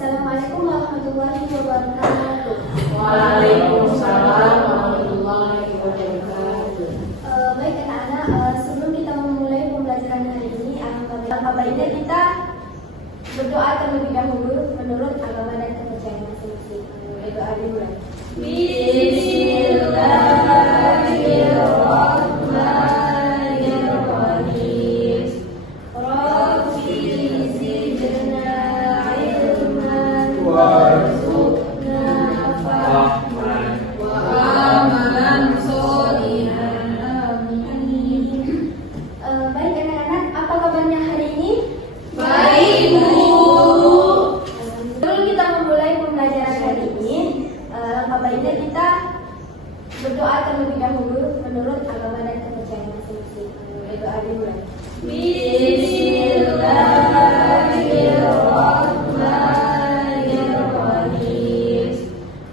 Assalamualaikum warahmatullahi wabarakatuh. Waalaikumsalam warahmatullahi wabarakatuh. Baik anak-anak, sebelum kita memulai pembelajaran hari ini, alangkah baiknya kita berdoa terlebih dahulu menurut agama dan kepercayaan masing-masing. Doa dimulai. Bismillahirrahmanirrahim. Rabbi zidna ilman warzuqna fahman wa amalan sholihan. Amin. Baik anak-anak, apa kabarnya hari ini? Baik, Bu. Sebelum kita memulai pembelajaran hari ini, alangkah baiknya kita berdoa terlebih dahulu menurut agama dan kepercayaan masing-masing. Doa dimulai. Bismillahirrahmanirrahim.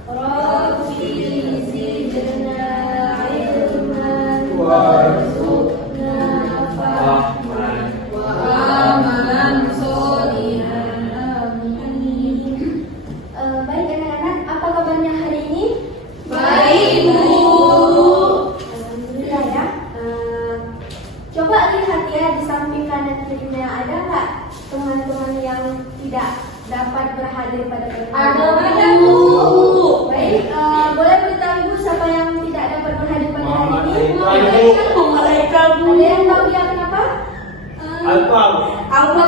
Rabbi zidna ilman warzuqna fahman Wa amalan sholihan. Amin. Baik anak-anak, apa kabarnya hari ini? Baik, Bu. Alhamdulillah ya. Coba lihat ya di samping kanan kirinya, ada nggak teman-teman yang tidak dapat berhadir pada pertemuan? Ada, Bu. Baik, boleh beritahu Ibu siapa yang tidak dapat berhadir pada hari ini? Mereka, Bu. Ada yang tahu dia kenapa? Apa,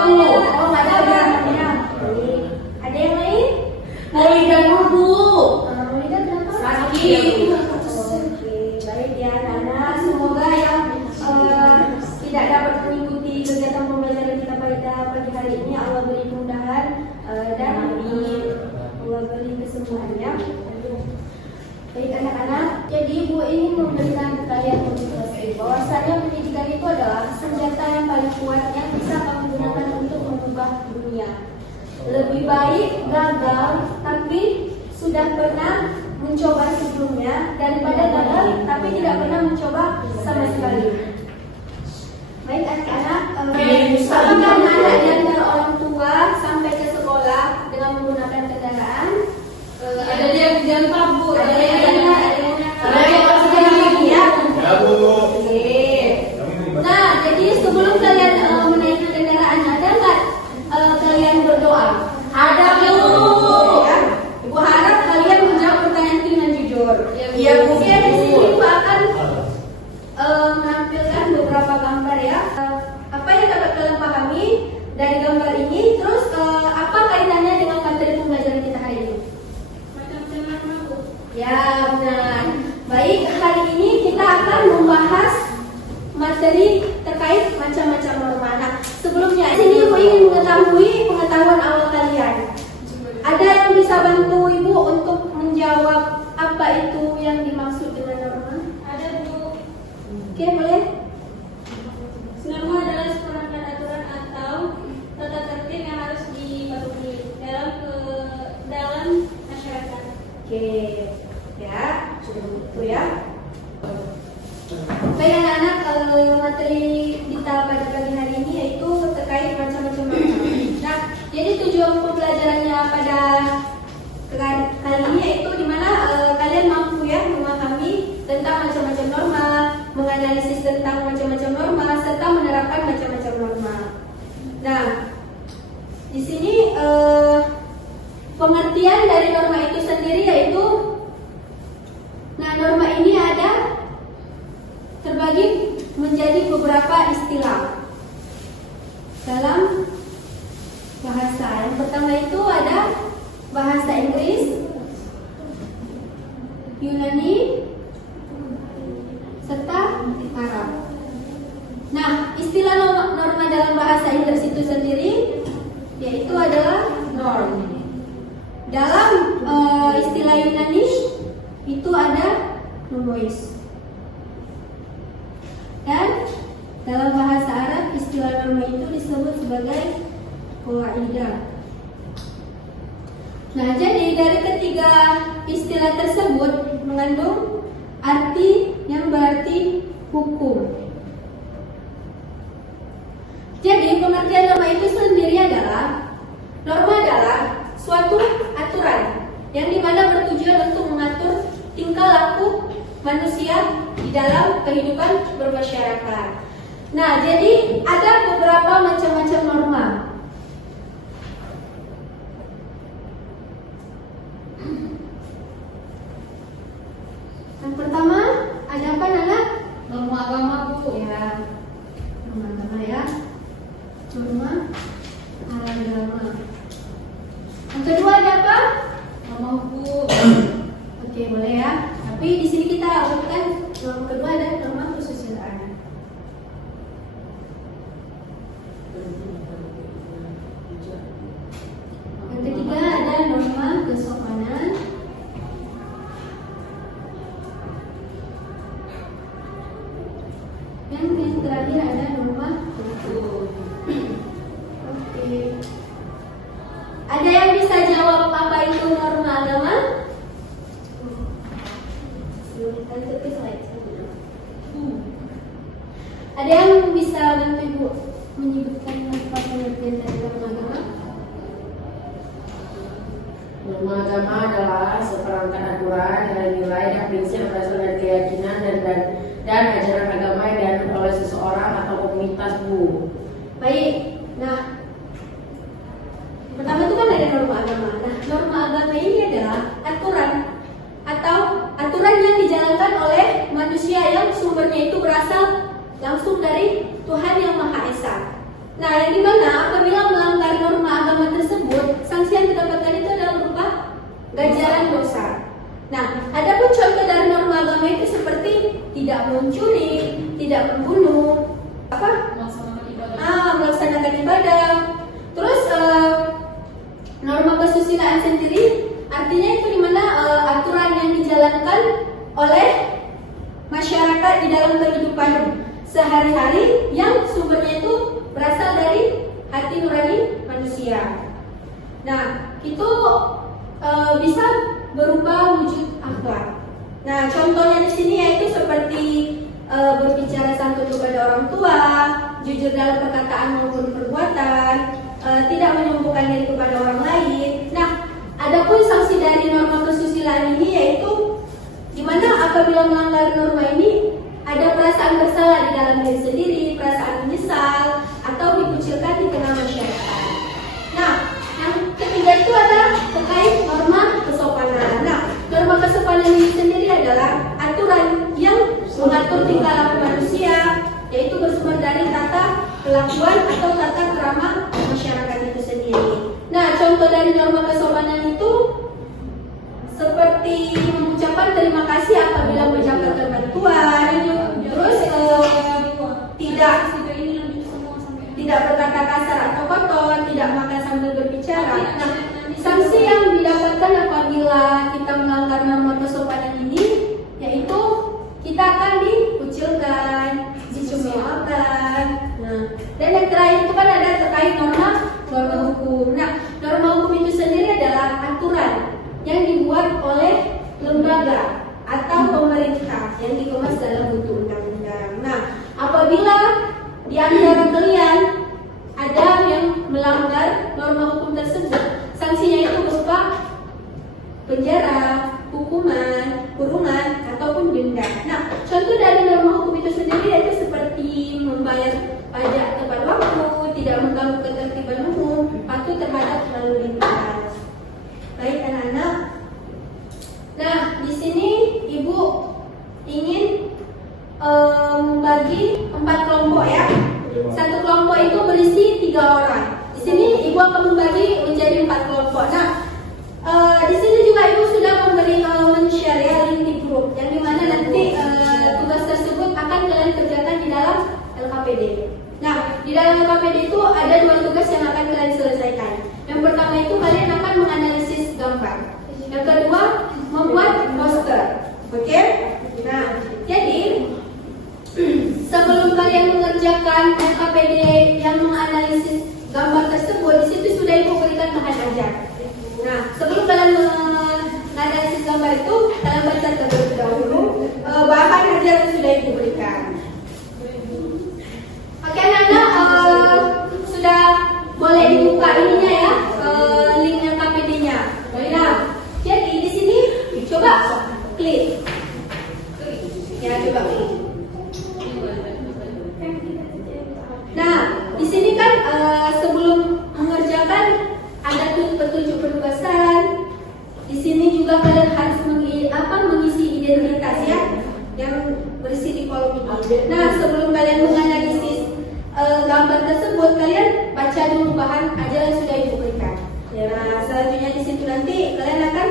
Bu? Oh, nggak ada ya. Baik. Ada yang lain? Maulidan dulu. Maulidan kenapa? Sakit. Oke, baik ya anak-anak. Semoga yang tidak dapat mengikuti kegiatan pembelajaran kita pada pagi hari ini, Allah beri kemudahan dan Allah beri kesembuhan ya. Baik anak-anak, jadi Ibu ingin memberikan kalian motivasi bahwasanya pendidikan itu adalah senjata yang paling kuat yang bisa kamu gunakan untuk mengubah dunia. Lebih baik gagal tapi sudah pernah mencoba sebelumnya daripada gagal tapi tidak pernah mencoba sama sekali. Baik anak-anak, apabila anak diantar orang tua sampai ke sekolah dengan menggunakan kendaraan, Ada dia yang diantar, Bu. ada yang Ya, Bu. Oke. Nah, jadi sebelum kalian menaiki kendaraan, ada nggak kalian berdoa? Ada, Bu. Ya. Ibu harap kalian menjawab pertanyaan itu dengan jujur. Iya, Bu. Oke, di sini Ibu akan menampilkan beberapa gambar ya. Apa yang dapat kalian pahami dari gambar ini? Terus apa kaitannya dengan materi pembelajaran kita hari ini? Macam-macam, Bu. Ya, benar. Baik, hari ini kita akan membahas materi terkait macam-macam norma. Nah, sebelumnya ini Ibu ingin mengetahui pengetahuan awal kalian. Ada yang bisa bantu Ibu untuk menjawab apa itu yang dimaksud dengan norma? Ada, Bu. Oke, boleh. Norma adalah seperangkat aturan atau tata tertib yang harus dipatuhi dalam masyarakat. Oke, ya, sudah begitu ya. Baik anak-anak, materi kita pada pagi hari ini yaitu terkait macam-macam norma. Nah, jadi tujuan pembelajarannya pada kali ini yaitu dimana kalian mampu ya memahami tentang macam-macam norma, menganalisis tentang macam-macam norma, serta menerapkan macam-macam norma. Nah, di sini pengertian dari norma itu sendiri yaitu, nah norma ini ada terbagi menjadi beberapa istilah dalam bahasa. Yang pertama itu ada bahasa Inggris, Yunani, serta Arab. Nah, istilah norma dalam bahasa Inggris itu sendiri yaitu adalah norm. Dalam istilah Yunani itu ada nomos. Dan dalam bahasa Arab istilah norma itu disebut sebagai qaidah. Nah, jadi dari ketiga istilah tersebut mengandung arti yang berarti hukum. Jadi pengertian norma itu sendiri adalah norma adalah suatu tingkah laku manusia di dalam kehidupan bermasyarakat. Nah, jadi ada beberapa macam-macam norma. Yang pertama, ada apa Nana? Norma agama Bu. Ya, norma agama ya. Norma agama. Yang kedua ada apa? Norma hukum. Oke, boleh ya. Tapi di sini kita urutkan norma kedua ada norma kesusilaan. Yang ketiga ada norma kesopanan. Yang terakhir ada norma hukum. Oke. Ada yang bisa jawab apa itu norma agama? Ada yang bisa bantu Ibu menyebutkan apa pengertian dari norma agama? Norma agama adalah seperangkat aturan nilai-nilai dan prinsip berasal dari keyakinan dan ajaran agama yang dianut oleh seseorang atau komunitas Bu. Baik. Nah, pertama itu kan ada norma agama. Nah, norma agama ini adalah aturan atau aturan yang dijalankan oleh manusia yang sumbernya itu berasal langsung dari Tuhan yang Maha Esa. Nah, yang dimana apabila melanggar norma agama tersebut, sanksi yang didapatkan itu adalah berupa ganjaran dosa. Nah, ada pun contoh dari norma agama itu seperti tidak mencuri, tidak membunuh, Melaksanakan ibadah. melaksanakan ibadah. Terus norma kesusilaan sendiri artinya itu dimana aturan yang dijalankan oleh masyarakat di dalam kehidupan sehari-hari yang sumbernya itu berasal dari hati nurani manusia. Nah, itu bisa berupa wujud akhlak. Nah, contohnya di sini yaitu seperti berbicara santun kepada orang tua, jujur dalam perkataan maupun perbuatan, tidak menyombongkan diri kepada orang lain. Nah, adapun sanksi dari norma kesusilaan ini yaitu di mana apabila melanggar norma ini ada perasaan bersalah di dalam diri sendiri, perasaan menyesal atau dikucilkan di tengah masyarakat. Nah, yang ketiga itu adalah terkait norma kesopanan. Nah, norma kesopanan ini sendiri adalah aturan yang mengatur tingkah laku manusia, yaitu bersumber dari tata kelakuan atau tata krama masyarakat itu sendiri. Nah, contoh dari norma kesopanan itu seperti mengucapkan terima kasih apabila mendapatkan bantuan, terus tidak berkata kasar atau kotor, tidak makan sambil berbicara. Nah, sanksi yang didapatkan apabila kita melanggar norma kesopanan ini yaitu kita akan dikucilkan, dicemoohkan. Nah, dan yang terakhir itu kan ada terkait norma hukum. Nah, norma hukum itu sendiri adalah aturan yang dibuat oleh lembaga atau pemerintah yang dikemas dalam bentuk undang-undang. Nah, apabila di antara kalian ada yang melanggar norma hukum tersebut, sanksinya itu berupa penjara, hukuman, kurungan, ataupun denda. Nah, contoh dari norma hukum itu sendiri yaitu seperti membayar pajak tepat waktu, tidak mengganggu ketertiban umum, patuh terhadap lalu lintas. Baik anak-anak. Nah, di sini Ibu ingin membagi 4 kelompok ya. Satu kelompok itu berisi 3 orang. Di sini Ibu akan membagi menjadi 4 kelompok. Nah, di sini juga Ibu sudah memberi men-share ya link di grup, yang dimana nanti tugas tersebut akan kalian kerjakan di dalam LKPD. Nah, di dalam LKPD itu ada 2 tugas yang akan kalian selesaikan. Yang pertama itu kalian akan menganalisis gambar. Yang kedua, membuat poster. Oke? Nah, jadi sebelum kalian mengerjakan LKPD yang menganalisis gambar tersebut, di situ sudah Ibu berikan bahan ajar. Nah, sebelum kalian menganalisis gambar itu, kalian baca terlebih dahulu bahan ajar yang sudah Ibu berikan. Oke, anak-anak, sudah boleh dibuka ininya ya, linknya KPD-nya. Nah, jadi di sini coba klik. juga kalian harus mengisi identitas ya yang berisi di kolom ini. Nah, sebelum kalian menganalisis gambar tersebut, kalian baca dulu bahan ajar yang sudah ibu berikan. Nah, selanjutnya di situ nanti kalian akan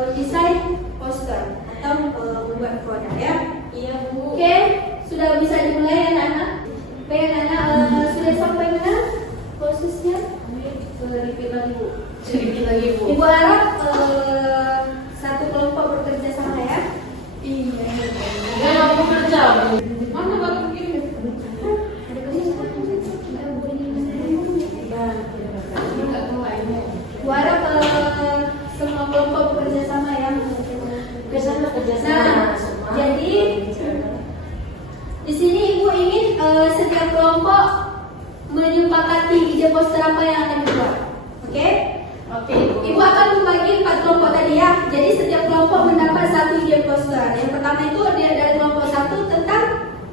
mendesain poster atau membuat produk ya. Iya Bu. Oke, sudah bisa dimulai anak-anak. Baik anak-anak, sudah sampai mana prosesnya? Sedikit lagi Bu. Sedikit lagi Bu. Ibu harap satu kelompok bekerja sama ya. Iya. Ya aku kerja Bu. Mana baru begini? Enggak tahu ini. Ibu harap semua kelompok bekerja sama ya. Kesana kerja Nah, sama. jadi di sini ibu ingin setiap kelompok menyepakati ide poster apa yang akan dibuat. Oke? Oke. Ibu akan membagi 4 kelompok tadi ya. Jadi setiap kelompok mendapat satu ide poster. Yang pertama itu dari kelompok 1 tentang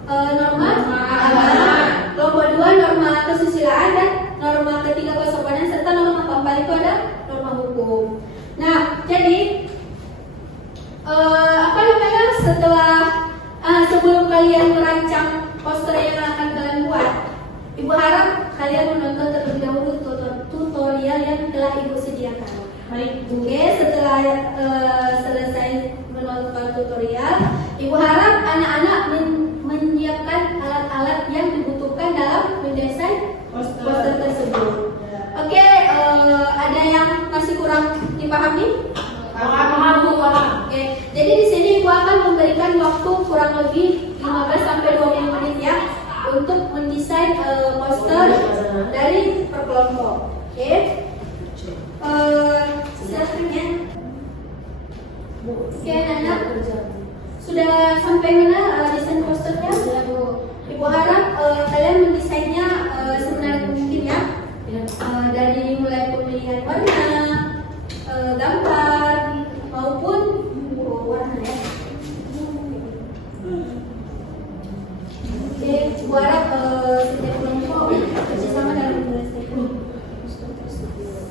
norma agama. Kelompok 2 norma kesusilaan dan norma ketiga kesopanan serta norma keempat itu ada norma hukum. Nah, jadi apa namanya setelah sebelum kalian merancang poster yang akan kalian buat, ibu harap kalian menonton terlebih dahulu tutorial yang telah ibu sediakan. Baik. Oke, setelah selesai menonton tutorial, ibu harap anak-anak menyiapkan alat-alat yang dibutuhkan dalam mendesain poster tersebut. Oke, ada yang masih kurang dipahami? Paham Bu, paham. Oke, jadi di sini ibu akan memberikan waktu kurang lebih 15 sampai 20 menit ya untuk mendesain poster dari per kelompok. Oke, silakan ya. Oke, anak sudah sampai mana desain posternya? Sudah Bu. Ibu harap kalian mendesainnya semenarik mungkin ya. Dari mulai pemilihan warna, gambar maupun warna ya. Oke, ibu harap setiap kelompok bekerjasama dalam menyelesaikan poster tersebut.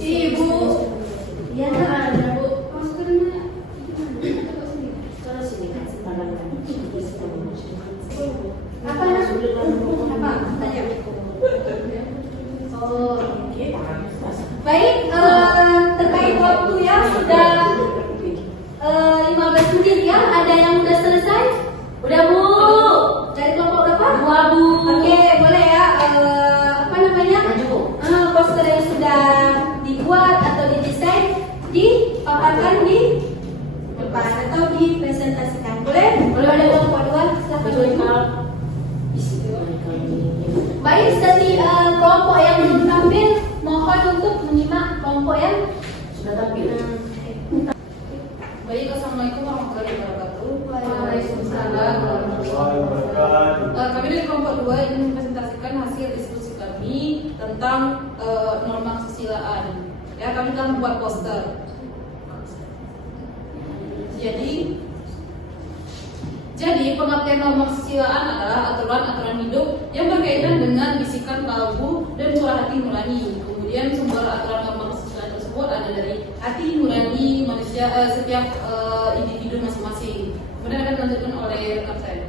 Ibu. Iya, Nak. Bu. Posternya Terus ini kan sekarang kan. apa Nak? Apa? Tanya. Oh, Oke, paham. baik, terkait waktu ya sudah 15 menit ya. Ada yang sudah selesai? Udah Bu. Dari kelompok berapa? 2 Bu. Oke, boleh ya. Apa namanya? Maju. Poster yang sudah dibuat atau didesain dipaparkan di depan atau dipresentasikan. Boleh? Boleh. Ada kelompok 2, silakan Betul maju. Kak. Baik, kelompok yang belum tampil mohon untuk menyimak kelompok yang Sudah tampil. Baik, assalamualaikum warahmatullahi wabarakatuh. Waalaikumsalam warahmatullahi wabarakatuh. Kami dari kelompok 2 ingin mempresentasikan hasil diskusi kami tentang norma kesusilaan. Ya, kami telah membuat poster. Jadi pengertian norma kesusilaan adalah aturan-aturan hidup yang berkaitan dengan bisikan kalbu dan suara hati nurani. Kemudian sumber aturan norma kesusilaan tersebut ada dari hati nurani manusia, setiap individu masing-masing. Kemudian akan dilanjutkan oleh rekan saya.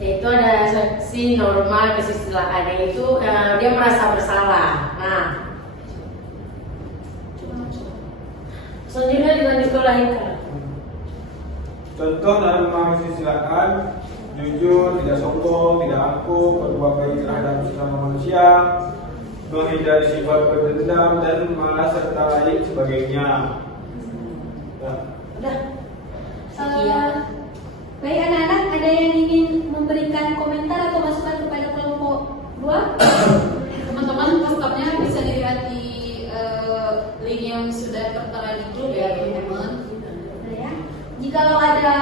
Itu ada seksi norma kesusilaan, yaitu dia merasa bersalah. Nah, selanjutnya dilanjutkan lagi. Contoh dalam norma kesusilaan: jujur, tidak sombong, tidak angkuh, berbuat baik terhadap sesama manusia, menghindari sifat berdendam dan malas serta lain sebagainya. Ya. Udah. Baik anak-anak, ada yang ingin memberikan komentar atau masukan kepada kelompok 2? Teman-teman, lengkapnya bisa dilihat di link yang sudah tertera di grup ya teman-teman. Ya. Jikalau ada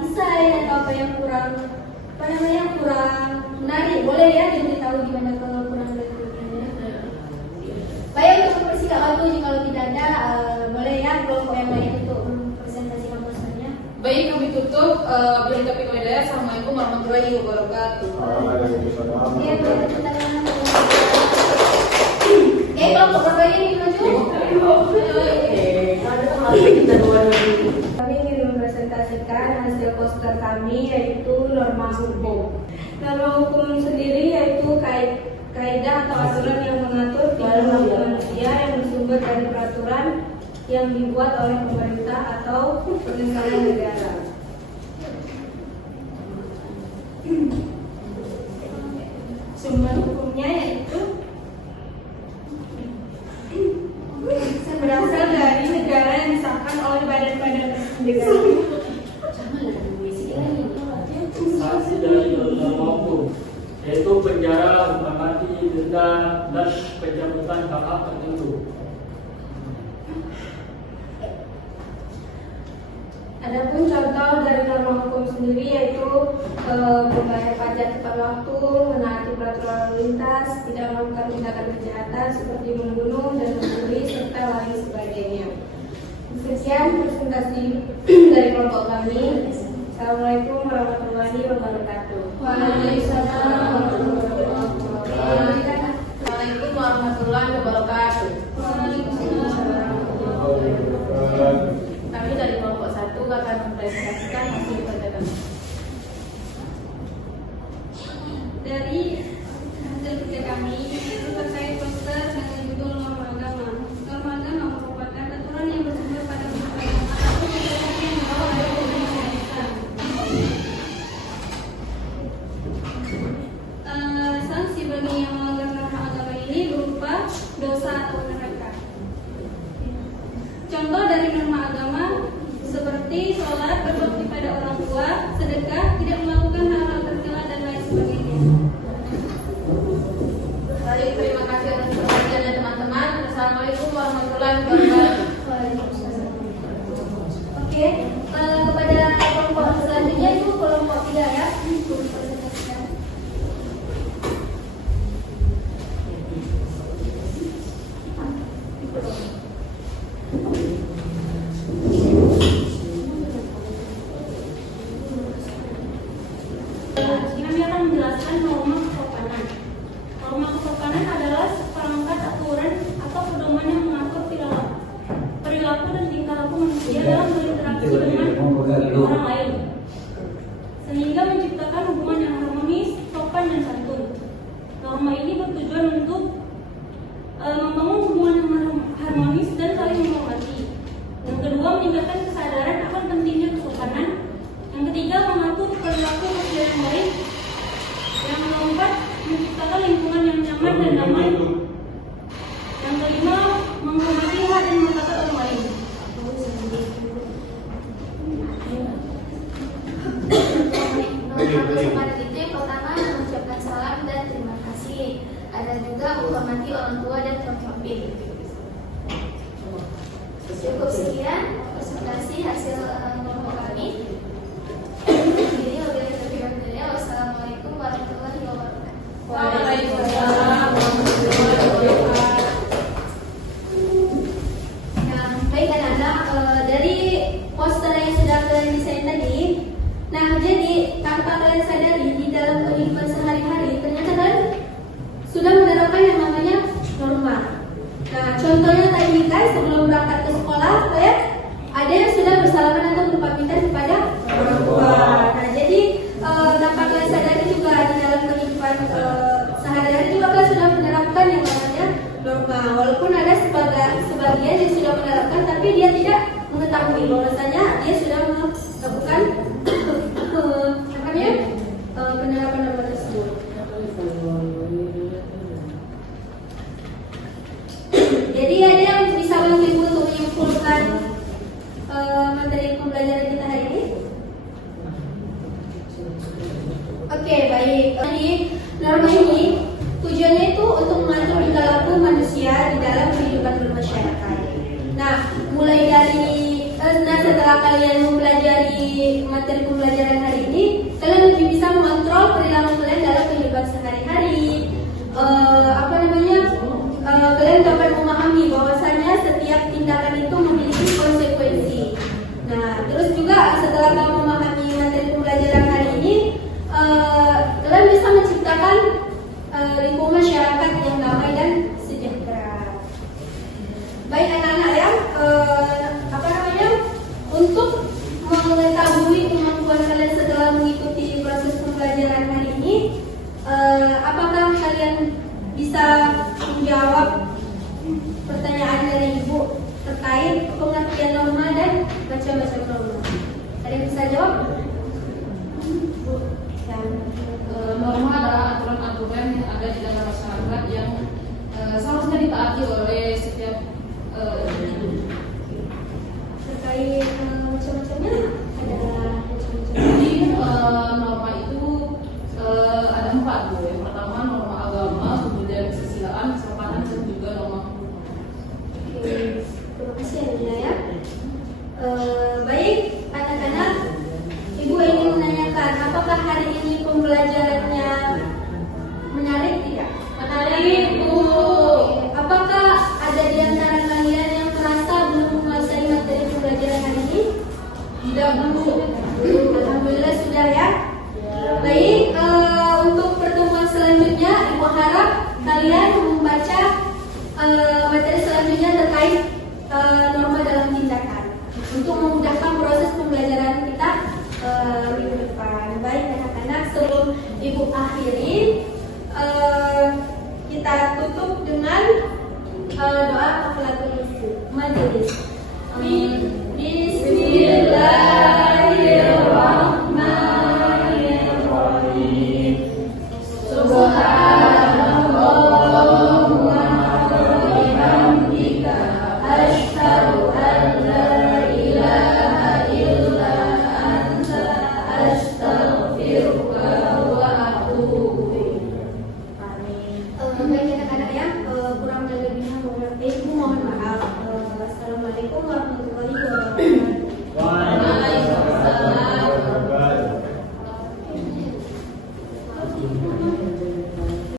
desain atau apa yang kurang menarik, boleh ya diberitahu gimana kurang lebihnya. Baik, untuk mempersingkat waktu, jikalau tidak ada boleh ya kelompok yang lain untuk baik, kami tutup. Bila taufiq wal hidayah. Assalamualaikum warahmatullahi wabarakatuh. Kelompok berapa ini maju? Kami ingin mempresentasikan hasil poster kami, yaitu norma hukum. Norma hukum sendiri yaitu kaidah atau aturan yang mengatur tingkah laku manusia yang bersumber dari peraturan yang dibuat oleh pemerintah atau perintahan negara. Sumber hukumnya yaitu berasal dari negara yang disahkan oleh badan-badan negara. Sanksi dari norma hukum yaitu penjara, hukuman mati, denda, dan pencabutan hak-hak tertentu. Adapun contoh dari norma hukum sendiri yaitu membayar pajak tepat waktu, menaati peraturan lalu lintas, tidak melakukan tindakan kejahatan seperti membunuh dan mencuri serta lain sebagainya. Sekian presentasi dari kelompok kami. Assalamualaikum warahmatullahi wabarakatuh. Waalaikumsalam warahmatullahi wabarakatuh. Kami dari kelompok 1 akan mempresentasikan hasil kerja kami. Dari hasil kerja kami itu terkait poster dengan judul norma agama. Norma agama merupakan aturan yang bersumber pada peraturan atau kebijakan yang dibawa dari pemerintah Islam. Sanksi bagi yang melanggar norma agama ini berupa dosa atau neraka. Contoh dari norma agama seperti sholat, berbakti pada orang tua, sedekah, tidak melakukan hal-hal tercela dan lain sebagainya. Baik, terima kasih atas perhatiannya teman-teman. Assalamualaikum warahmatullahi wabarakatuh. Oke, kepada kelompok selanjutnya itu kelompok 3 ya. Kami akan menjelaskan norma kesopanan. Norma kesopanan adalah seperangkat aturan atau pedoman yang mengatur perilaku dan tingkah laku manusia dalam berinteraksi dengan orang lain, sehingga menciptakan hubungan yang harmonis, sopan dan santun. Norma ini bertujuan untuk membangun hubungan yang harmonis dan saling menghormati. Yang kedua, meningkatkan kesadaran akan pentingnya kesopanan. Yang ketiga, mengatur perilaku manusia yang baik. Yang keempat, menciptakan lingkungan yang nyaman dan damai. Yang kelima, menghormati hak dan martabat orang lain. Kesopanan itu yang pertama mengucapkan salam dan terima kasih. Ada juga menghormati orang tua dan pemimpin. Cukup sekian presentasi hasil kelompok kami. Jadi wassalamualaikum warahmatullahi wabarakatuh. Waalaikumsalam warahmatullahi wabarakatuh. Nah, baik anak-anak, dari poster yang sudah kalian desain tadi, nah jadi tanpa kalian sadari di dalam kehidupan sehari-hari ternyata kalian sudah menerapkan yang namanya norma. Nah, contohnya tadi kan sebelum berangkat ke sekolah, kalian ada yang sudah bersalaman atau berpamitan kepada orang tua. Nah, jadi tanpa kalian sadari juga di dalam kehidupan sehari-hari juga kalian sudah menerapkan yang namanya norma. Walaupun ada sebagian yang sudah menerapkan, tapi dia tidak mengetahui bahwasanya dia sudah melakukan penerapan norma tersebut. Jadi ada yang bisa bantu ibu untuk menyimpulkan materi pembelajaran kita hari ini? Oke, baik. Jadi norma ini tujuannya itu untuk mengatur tingkah laku manusia di dalam kehidupan bermasyarakat. Nah, mulai dari setelah kalian mempelajari materi pembelajaran hari ini, kalian lebih bisa mengontrol perilaku kalian dalam kehidupan sehari-hari. Kalian dapat memahami bahwasanya setiap tindakan itu memiliki konsekuensi. Nah, terus juga setelah dalam memahami materi pembelajaran hari ini, kalian bisa menciptakan lingkungan masyarakat yang damai dan sejahtera. Baik anak-anak ya, untuk mengetahui kemampuan kalian setelah mengikuti proses pembelajaran hari ini, apakah kalian bisa menjawab pertanyaan dari Ibu terkait pengertian norma dan macam-macam norma? Ada yang bisa jawab? Norma adalah aturan-aturan yang ada di dalam masyarakat yang seharusnya ditaati oleh setiap individu. Terkait macam-macamnya ada macam-macam. Jadi norma itu ada 4 tuh. Yang pertama norma agama, kemudian kesusilaan, kesopanan, dan juga norma hukum. Oke, terima kasih Anda ya. Baik anak-anak, Ibu ingin menanyakan apakah hari ini pembelajarannya menarik tidak? Menarik, Bu. Apakah ada di antara kalian yang merasa belum menguasai materi pembelajaran hari ini? Tidak, Bu. Alhamdulillah sudah ya. Baik, untuk pertemuan selanjutnya Ibu harap kalian membaca materi selanjutnya terkait norma dalam tindakan untuk memudahkan proses pembelajaran kita minggu depan. Baik anak-anak, sebelum Ibu akhiri, kita tutup dengan doa kafaratul majelis. Bismillah.